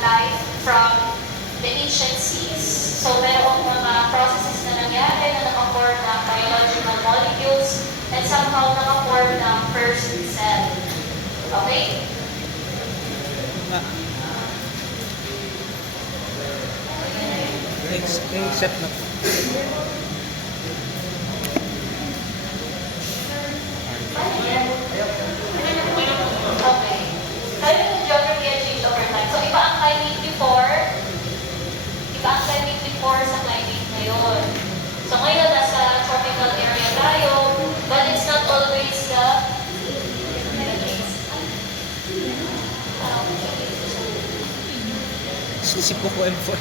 life from the ancient seas. So merong mga processes na nangyari na nakaform ng biological molecules and somehow nakaform ng first cell. Okay? Next set na. Okay. Climate and geography has changed over time. So iba ang climate before sa climate ngayon. So ngayon nasa tropical area tayo, but it's not always the Susi po ko M4.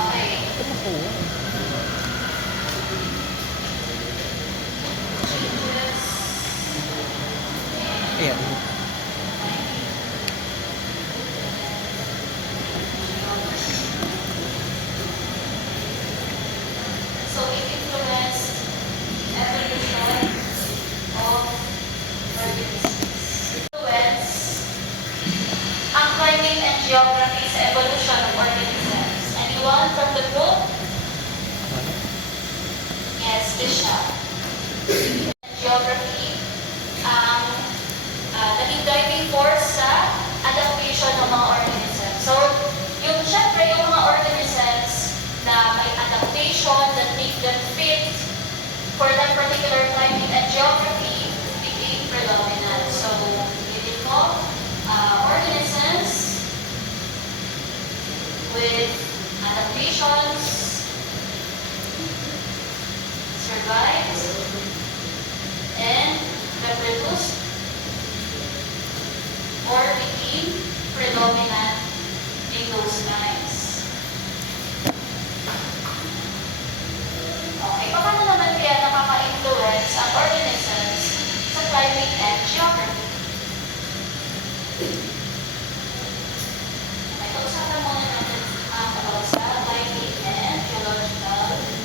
Okay. Ayan. So it influenced evolution of organisms. Influence ang climate and geography sa evolution of organisms. Anyone from the group? Yes, this siya. Geography ang naging driving force sa adaptation ng mga organisms. So, syempre, yung mga organisms na may adaptation that make them fit for that particular climate and geography became predominant. So, yun mo, organisms with adaptations survived and reproduced or became predominant in those times. Okay, paano naman kaya nakaka-influence ang organisms sa climate and geography? Okay, pag-usapan muna natin ang about sa climate and geological events.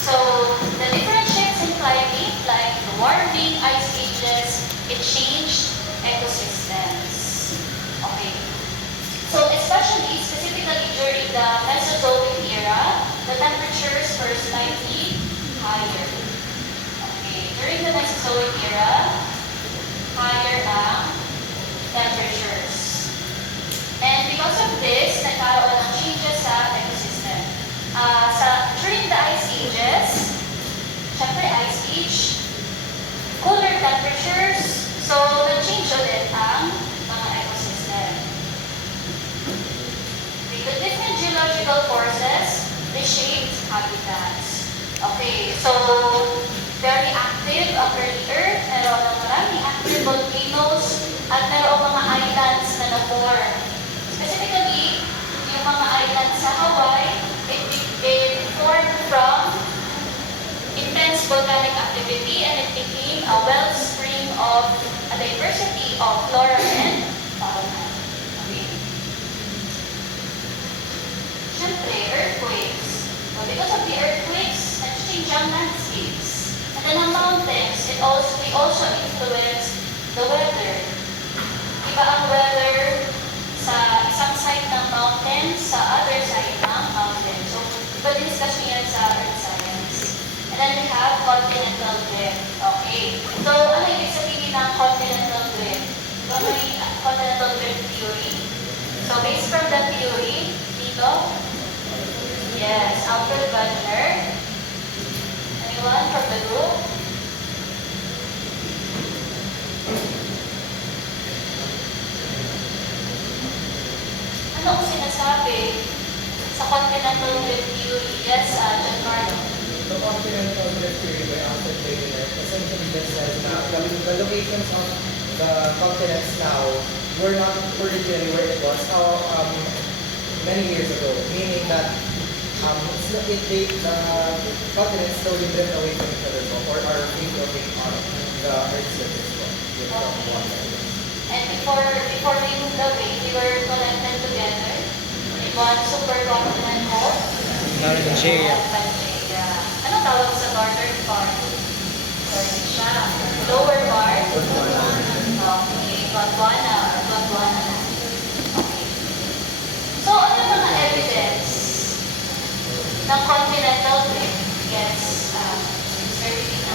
So, the different shifts in climate, like the warming, ice ages, it changed ecosystems. Okay. So, specifically during the Mesozoic era, the temperatures were slightly higher. Okay. During the Mesozoic era, higher ang temperatures. And because of this, nagkaroon ng changes sa ecosystem. During the ice ages, syempre ice age, cooler temperatures, so nag-change ulit ang mga ecosystem. The different geological forces reshaped habitats. Okay, so very active ang early Earth, meron ng maraming active volcanoes, at meron mga islands na na-form. Specifically, yung mga islands sa Hawaii, it formed from intense volcanic activity and it became a wellspring of a diversity of flora and fauna. Okay. Siyempre, earthquakes. So because of the earthquakes, nag-change ang landscapes. And then ang mountains, they also influence the weather. Iba ang weather sa isang side ng mountain sa other side ng mountain. So, discuss niya yan sa Earth Science. And then we have continental drift. Okay. So, ano ibig sabihin ng continental drift? So, ano yung continental drift theory? So, based from that theory, dito, yes, Alfred Wegener. Anyone from the group? Ano ang sinasabi sa continental drift theory? Yes, Giancarlo. The continental drift theory by Alfred Wegener essentially just says na the locations of the continents now were not originally where it was many years ago, meaning that the continents slowly drift away from each other or are being rotated on. the Earth's surface po, with the water. And before we moved away, we were connected together in one supercontinent called Nigeria. Pangaea. Anong tawag sa northern part? Sorry siya. Lower part? Okay, Gondwana or Gondwana na. Okay. So, ano yung mga evidence ng continental drift? Yes, Sir Rina.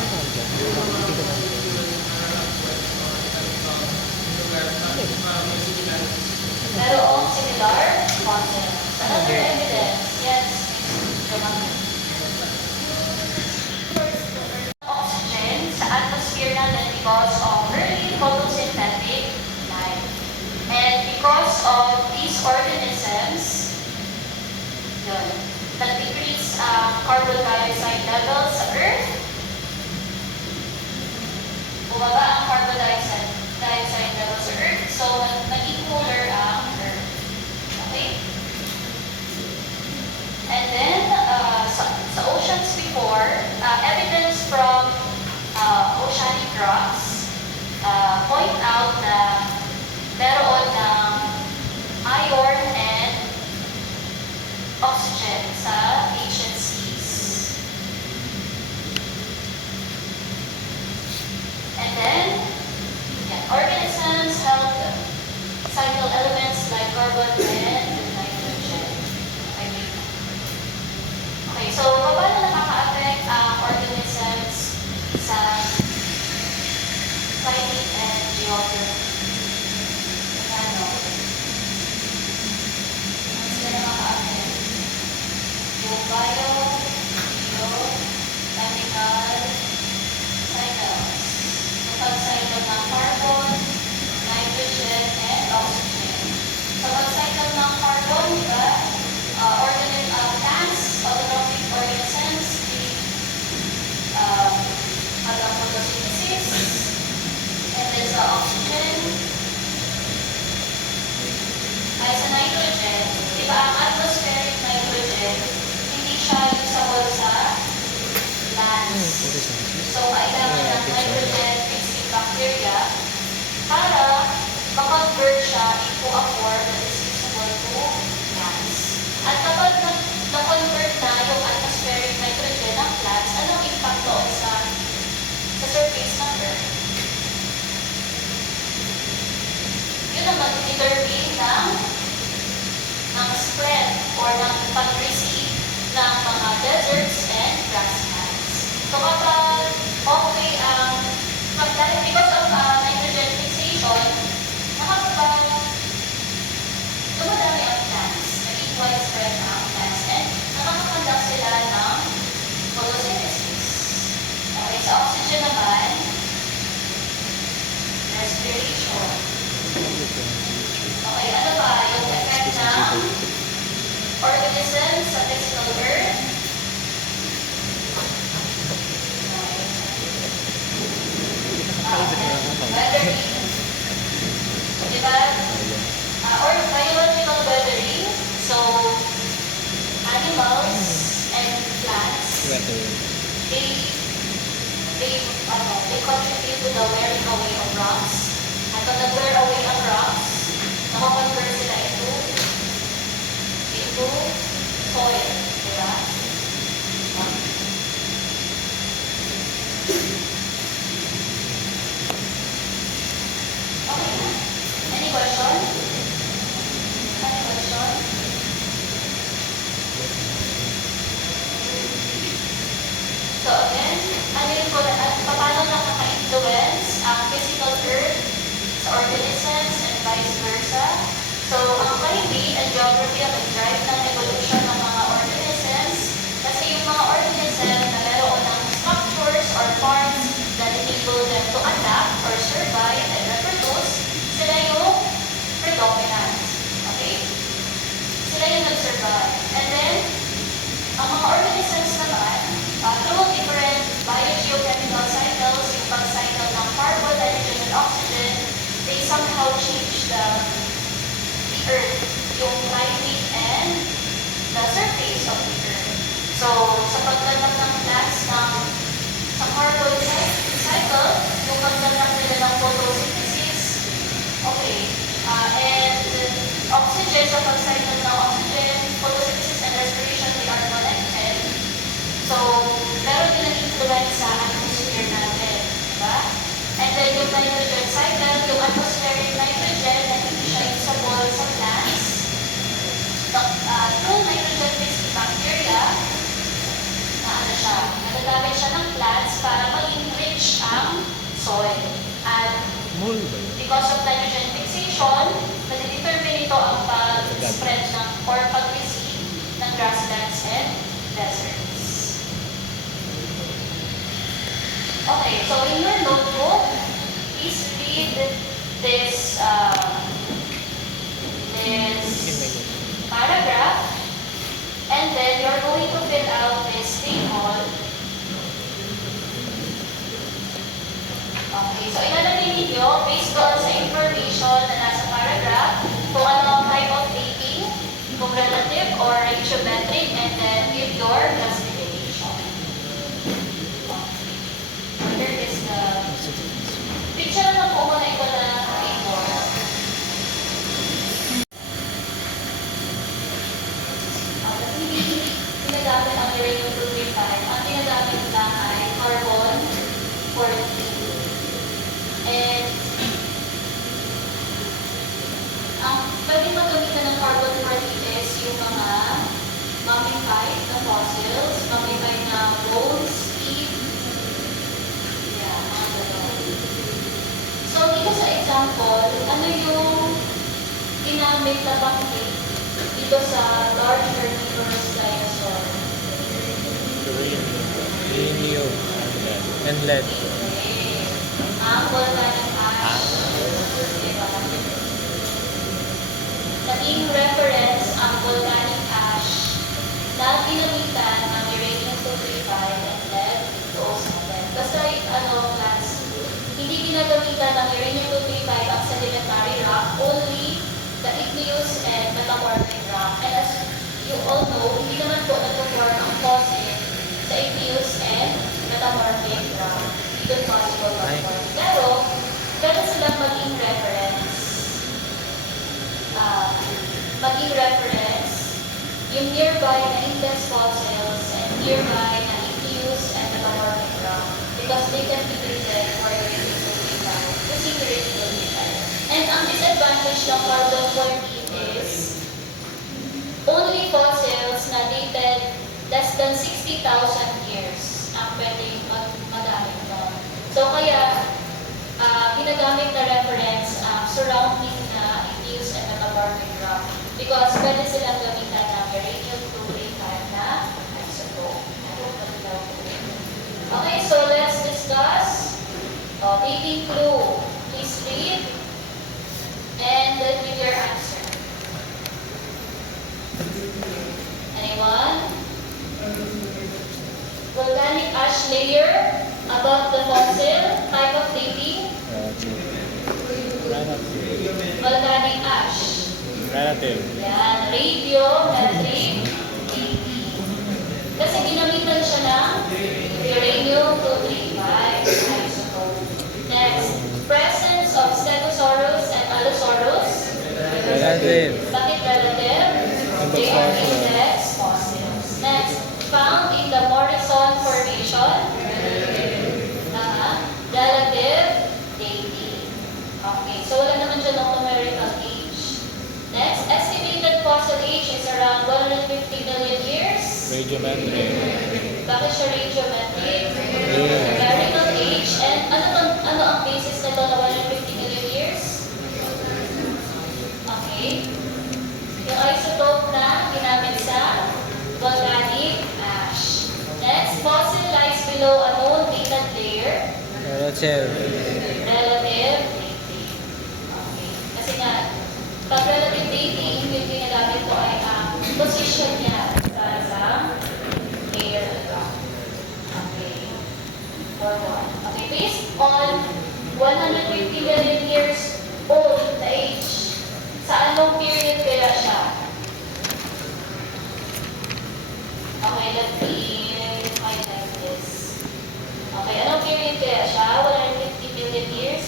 Merong similar concept. Another evidence? Yes, oxygen sa atmosphere natin because of early photosynthetic life. And because of these organisms, yun, nag-decrease ang carbon dioxide levels sa Earth. Bumaba ang carbon dioxide levels sa Earth. So, naging cooler ang Earth. Okay? And then, sa oceans before, evidence from oceanic rocks point out na meron ng iron and oxygen sa ancient seas. And then, organisms held cycle elements like carbon and nitrogen. Okay, so paano nakaka-affect ang organisms sa climate and geography? Ano? Ano sila nakaka-affect? Yung chemical cycles. Yung pag-cycle ng carbon, nitrogen, and oxygen. Sa pag-cycle ng carbon, diba? Plants, autotrophic organisms, hanggang photosynthesis, and then sa oxygen, ay sa nitrogen, di ba ang atmospheric nitrogen, hindi siya usable sa plants. So, kailangan ng nitrogen-fixing bacteria para makonvert siya into a form that is usable to plants. At kapag na-convert na yung atmospheric nitrogen ng plants, anong impact doon sa surface ng Earth? Yun ang mag-determine ng spread or ng pag-receive ng mga deserts and grasslands. So kapag okay dahil because of nitrogen fixation, dumadami ang plants, naging widespread na ang plants, and nakakakonduct sila ng photosynthesis. Okay, sa oxygen naman, respiration. Okay, ano ba yung effect ng organisms sa physical Earth? Weathering. Diba? Or biological weathering. So, animals and plants, they contribute to the wearing away of rocks. At pag nag-wear away ang rocks, nakakonvert sila into soil. Diba? Okay na. Any question? Any question? So again, paano nakaka-influence ang physical Earth sa organisms and vice versa? So, ang climate and geography ang nag-drive ng evolution ng mga organisms kasi yung mga organism na meron ng structures or forms that enable them to adapt or survive and reproduce, sila yung predominant. Okay? Sila yung nag-survive. And then, ang mga organisms naman, through different biogeochemical cycles, yung pag-cycle ng carbon, nitrogen, and oxygen, they somehow change the Earth, yung climate and the surface of the Earth. So, sa pagtanggap ng plants sa carbon cycle, yung is the full cycle ng oxygen, photosynthesis and respiration, they are connected. So, meron din ang influence sa atmosphere natin, di ba? And then yung nitrogen cycle, yung atmospheric nitrogen na hindi siya usable sa plants. Through nitrogen-fixing bacteria, na ano siya, nagagamit siya ng plants para mag-enrich ang soil. At Mall ba yun? because of nitrogen fixation, nag-determine ito ang pag-spread ng or pag-receive ng grasslands and deserts. Okay, so in your notebook, please read this paragraph, and then you're going to fill out this table. Okay, so ilalagay ninyo based on sa information na nasa paragraph kung ano ang type of dating, kung relative or ratiometric, and then give your classification. Okay. Here is the picture na po muna ito na table. Hindi ginagamit ang uranium-235. Ang ginagamit lang ay carbon 14. And ang pwede magamitan ng carbon 14 is yung mga mummified na fossils, mummified na bones, teeth, yeah, mga gano'n. So, dito sa example, ano yung ginamit na bakit dito sa large herbivorous dinosaur? Uranium and lead. Okay. Ang volcanic ash. Diba? Naging reference ang volcanic ash na ginamitan ng uranium-235 and lead-207. Basta plants, hindi ginagamitan ng uranium-235 ang sedimentary rock, only the igneous and metamorphic rock. And as you all know, hindi naman po nag-form ang fossil sa igneous and metamorphic rock. Hindi doon possible mag-form. Pero, pwede silang maging reference. Yung nearby na index fossils and nearby na igneous and metamorphic rock, because they can be treated for uranium-235, using uranium-235. And ang disadvantage ng carbon-14 is only fossils na dated less than 60,000 years ang pwede magamit doon. So kaya, ginagamit na reference surrounding na igneous and metamorphic rock because pwede silang gamitan ng uranium-235 na isotope. Okay, so let's discuss dating clue. Please read and then give your answer. Anyone? Volcanic ash layer above the fossil, type of dating? Volcanic ash. Relative. Yan, radiometric dating. Kasi ginamitan siya ng uranium-235 isotope. Next, presence of Stegosaurus and Allosaurus. Relative. Bakit relative? They are index fossils. Next, found in the Morrison Formation. Relative dating. Okay, so wala naman siya ng numerical age. Next, estimated fossil age is around 150 million years. Radiometric. Bakit siya radiometric? Yeah. Numerical age. And ano ang basis nito na 150 million years? Okay. Yung isotope na ginamit sa volcanic ash. Next, fossil lies below a known dated layer. Relative. Relative dating. Okay. Kasi nga, pag relative dating, yung ginagamit ko ay ang position niya sa isang layer. Okay. For one. Okay. Based on 150 million years old na age, sa anong period kaya siya? Okay, let me find like this. Okay, anong period kaya siya? 150 million years?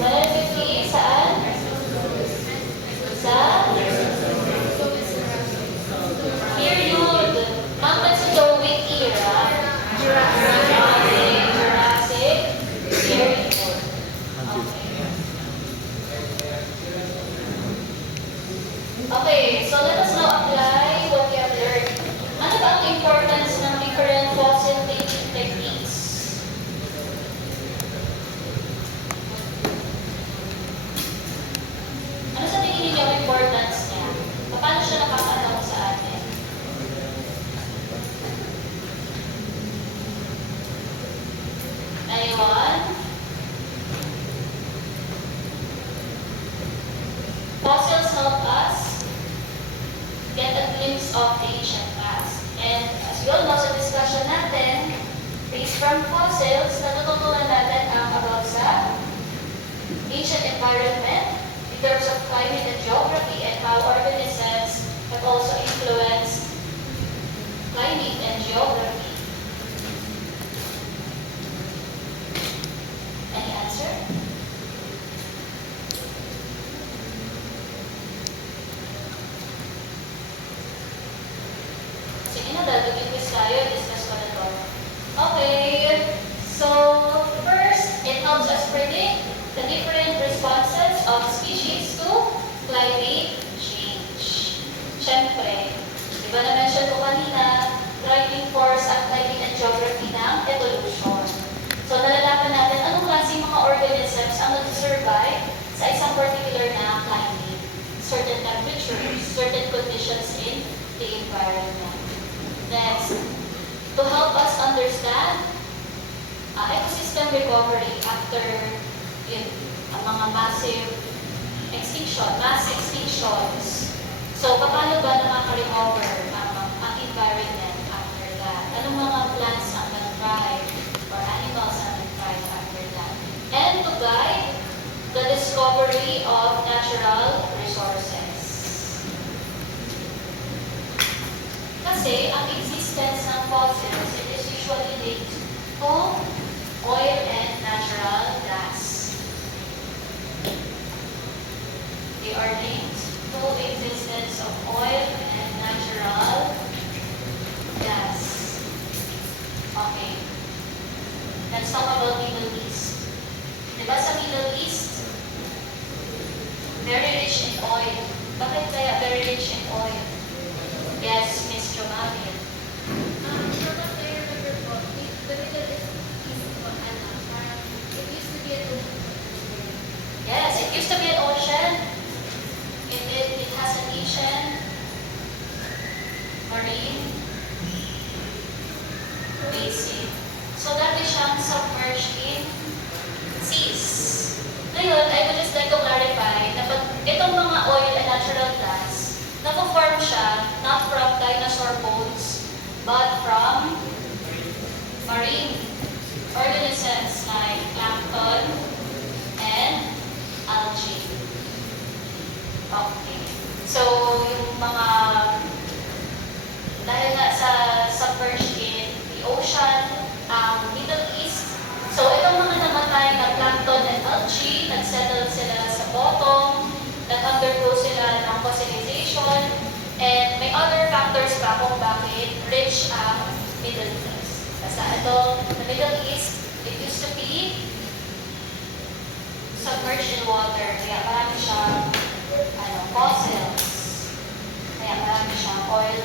150 saan? Anyone? Fossils help us get a glimpse of the ancient past. And as we all know sa discussion natin, based from fossils, natututunan natin about sa ancient environment in terms of climate and geography and how organisms have also influenced climate and geography. Any answer? Sige na, dadagin quiz tayo, discuss ko na to. Okay, so first, it helps us predict the different responses of species to climate change. Siyempre, di ba na-mention ko kanina, driving force ang climate and geography ng evolution. So nalalaman natin anong klaseng mga organisms ang nag-survive sa isang particular na climate. Certain temperatures, certain conditions in the environment. Next, to help us understand ecosystem recovery after ang mga mass extinctions. So, paano ba nakaka-recover ang environment after that? Anong mga plants ang nag-thrive or animals ang nag-thrive after that? And to guide the discovery of natural resources. Kasi ang existence ng fossils, it is usually linked to oil and natural gas. They are linked to existence of oil and natural gas. Okay. Let's talk about Middle East. Diba sa Middle East, very rich in oil. Bakit kaya very rich in oil? Yes, Miss Jomavil. From what I remember po, the Middle East po, parang it used to be an ocean. Yes, it used to be an ocean. It has an ancient marine basin. So dati siyang submerged in seas. Ngayon, I would just like to clarify na pag itong mga oil and natural gas, napo-form siya not from dinosaur bones, but from marine organisms like plankton and algae. Okay. So, yung mga, dahil nga sa submerged in the ocean, Middle East, so itong mga namatay na plankton and algae, nagsettle sila sa bottom, nag-undergo sila ng fossilization, and may other factors pa kung bakit rich ang Middle East. Basta ito, the Middle East, it used to be submerged in water, kaya marami siyang fossils, kaya marami siyang oil